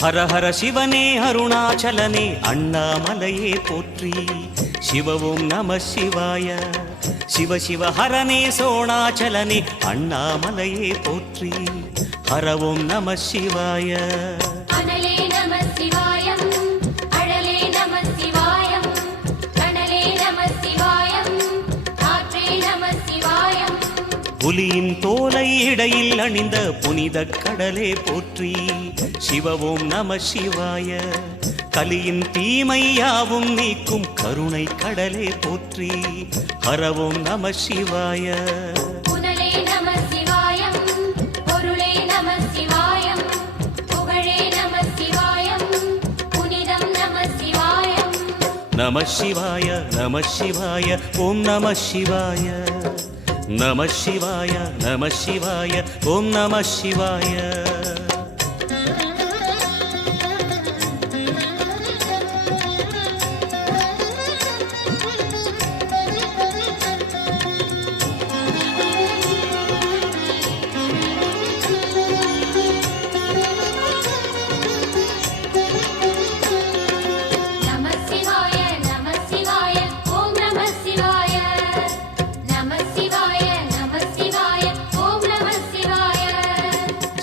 ஹர ஹர சிவனே அருணாச்சலனே அண்ணாமலையே போற்றி. சிவ ஓம் நம சிவாய. சிவ சிவ ஹரனே சோணாச்சலனே அண்ணாமலையே போற்றி. ஹர ஓம் நம சிவாய. புலியின் தோலை இடையில் அணிந்த புனித கடலே போற்றி. சிவ ஓம் நம சிவாய. கலியின் தீமை யாவும் நீக்கும் கருணை கடலே போற்றி. ஹர ஓம் நம சிவாய. நம சிவாய நம சிவாய ஓம் நம சிவாய. நம சிவாய நம சிவாய ஓம் நம சிவாய.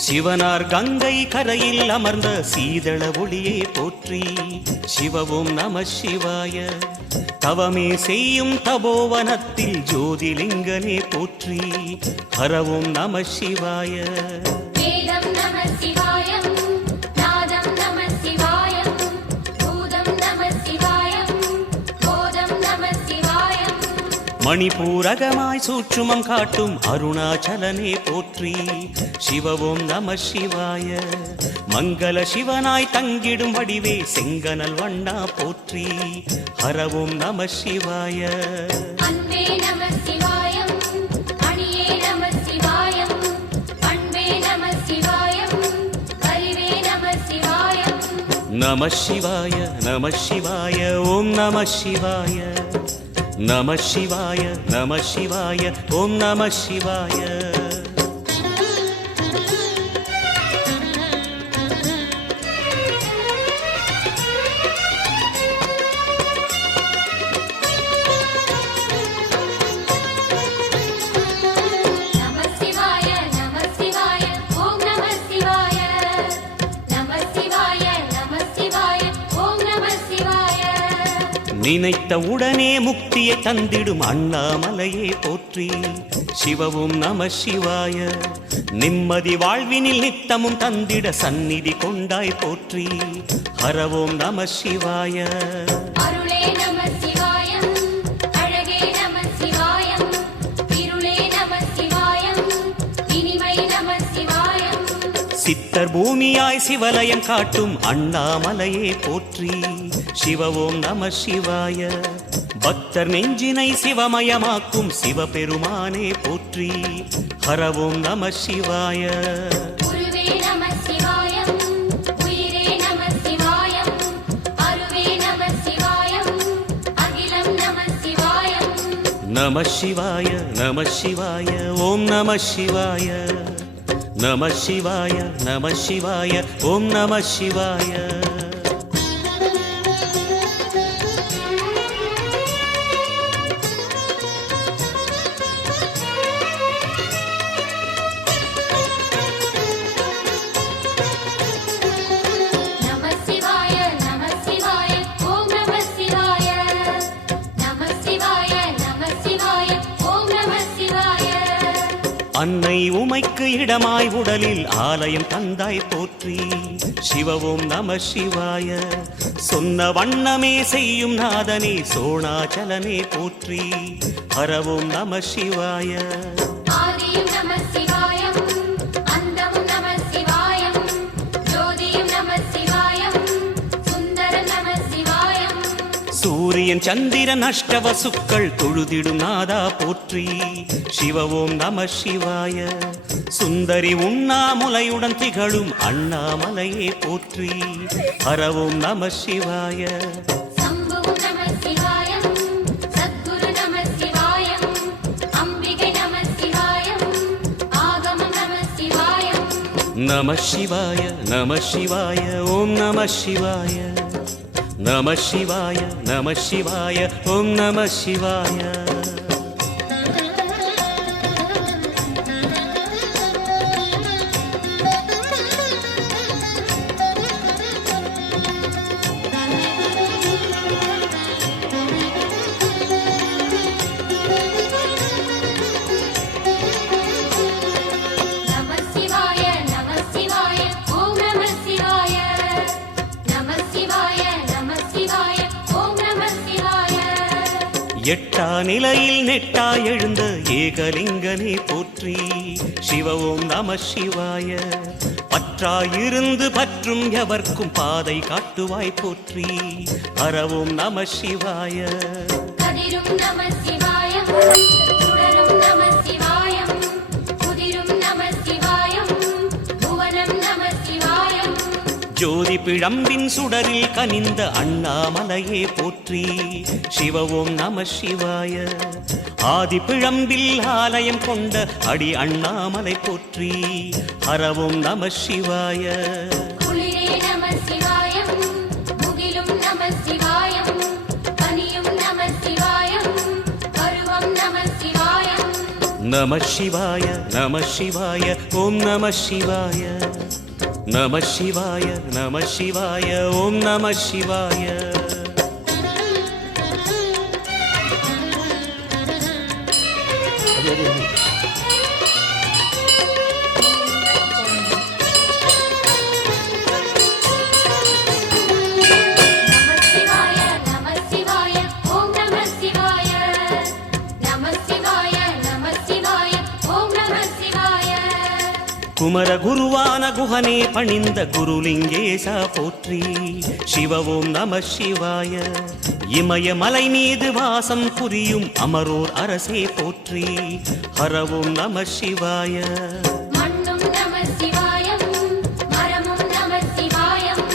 சிவனார் கங்கை கரையில் அமர்ந்த சீதள ஒளியே போற்றி. சிவ ஓம் நம சிவாய. தவமே செய்யும் தபோவனத்தில் ஜோதிலிங்கனே போற்றி. ஹர ஓம் நம சிவாய. மணிபூரகமாய் சூட்சுமம் காட்டும் அருணாச்சலனே போற்றி. சிவ ஓம் நம சிவாய. மங்கள சிவனாய் தங்கிடும் வடிவே செங்கனல் வண்ணா போற்றி. ஹர ஓம் நம சிவாய. நம சிவாய நம சிவாய ஓம் நம சிவாய. நம சிவாய நம சிவாய ஓம் நம சிவாய. நினைத்த உடனே முக்தியை தந்திடும் அண்ணாமலையே போற்றி. சிவ ஓம் நம சிவாய. நிம்மதி வாழ்வினில் நித்தமும் தந்திட சந்நிதி கொண்டாய் போற்றி. ஹர ஓம் நம சிவாய. சித்தர் பூமியாய் சிவலயம் காட்டும் அண்ணாமலையே போற்றி. சிவ ஓம் நம சிவாய. பக்தர் நெஞ்சினை சிவமயமாக்கும் சிவபெருமானே போற்றி. ஹர ஓம் நம சிவாய. நம சிவாய நம சிவாய ஓம் நம சிவாய. நம சிவாய நம சிவாய ஓம் நம சிவாய. அன்னை உமைக்கு இடமாய் உடலில் ஆலயம் தந்தாய் போற்றி. சிவ ஓம் நம சிவாய. சொன்ன வண்ணமே செய்யும் நாதனே சோணாச்சலனே போற்றி. ஹர ஓம் நம சிவாய. சூரியன் சந்திரன் அஷ்டவசுக்கள் தொழுதிடும் நாதா போற்றி. சிவ ஓம் நம சிவாய. சுந்தரி உண்ணாமுலையுடன் திகழும் அண்ணாமலையே போற்றி. ஹர ஓம் நம சிவாய. நம சிவாய நம சிவாய ஓம் நம சிவாய நம சிவாய நம சிவாய ஓம் நம சிவாய எட்டா நிலையில் நெட்டா எழுந்த ஏகலிங்கனே போற்றி சிவ ஓம் நம சிவாய பற்றாயிருந்து பற்றும் எவர்க்கும் பாதை காட்டுவாய் போற்றி ஹர ஓம் நம சிவாய கதிரும் நம சிவாயம் சுடரும் நம சிவாயம் குதிரும் நம சிவாயம் புவனம் நம சிவாயம் ஜோதி பிழம்பின் சுடரில் கனிந்த அண்ணாமலையே போற்றி சிவ ஓம் நம சிவாய ஆதி பிழம்பில் ஆலயம் கொண்ட அடி அண்ணாமலை போற்றி ஹர ஓம் நம சிவாய குளிரே நம சிவாயம் முகிலும் நம சிவாயம் பனியும் நம சிவாயம் பருவம் நம சிவாயம் நம சிவாய நம சிவாய ஓம் நம சிவாய நம சிவாய நம சிவாய ஓம் நம சிவாய குமர குருவான குஹனே பணிந்த குருலிங்கேசா போற்றி சிவ ஓம் நம சிவாய இமயமலை மீது வாசம் புரியும் அமரோர் அரசே போற்றி ஹர ஓம் நம சிவாய மண்ணும் நம சிவாயம் மரமும் நம சிவாயம்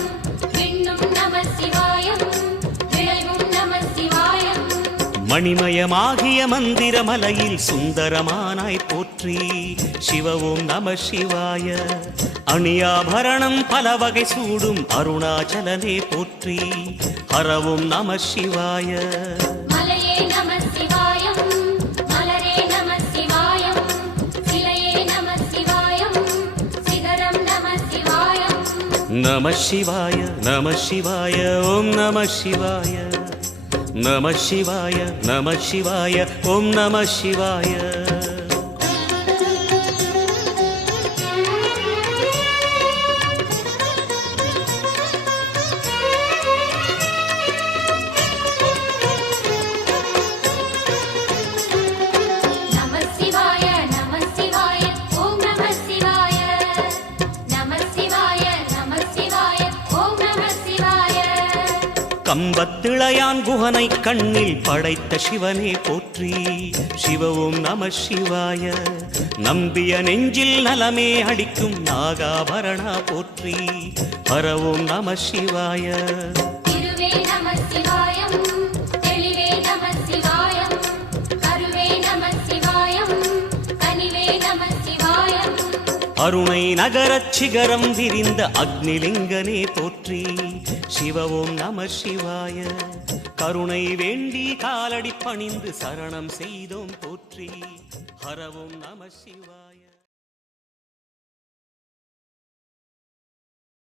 விண்ணும் நம சிவாயம் விளைவும் நம சிவாயம் மணிமயமாகிய மந்திரமலையில் சுந்தரமானாய் போற்றி சிவ ஓம் நம சிவாய அணியாபரணம் பல வகை சூடும் அருணாச்சலனே போற்றி ஹர ஓம் நம சிவாய மலையே நம சிவாயம் மலரே நம சிவாயம் சிலையே நம சிவாயம் சிகரம் நம சிவாயம் நம சிவாய நம சிவாய ஓம் நம சிவாய நம சிவாய நம சிவாய ஓம் நம சிவாய கம்பத்திளையான் குஹனை கண்ணில் படைத்த சிவனே போற்றி சிவ ஓம் நம சிவாய நம்பிய நெஞ்சில் நலமே அடிக்கும் நாகாபரணா போற்றி ஹர ஓம் நம சிவாய திருவே நம சிவாயம் தெளிவே நம சிவாயம் கருவே நம சிவாயம் கனிவே நம சிவாயம் அருணை நகரச் சிகரம் விரிந்த அக்னிலிங்கனே போற்றி சிவ ஓம் நம சிவாய கருணை வேண்டி காலடி பணிந்து சரணம் செய்தோம் போற்றி ஹர ஓம் நம சிவாய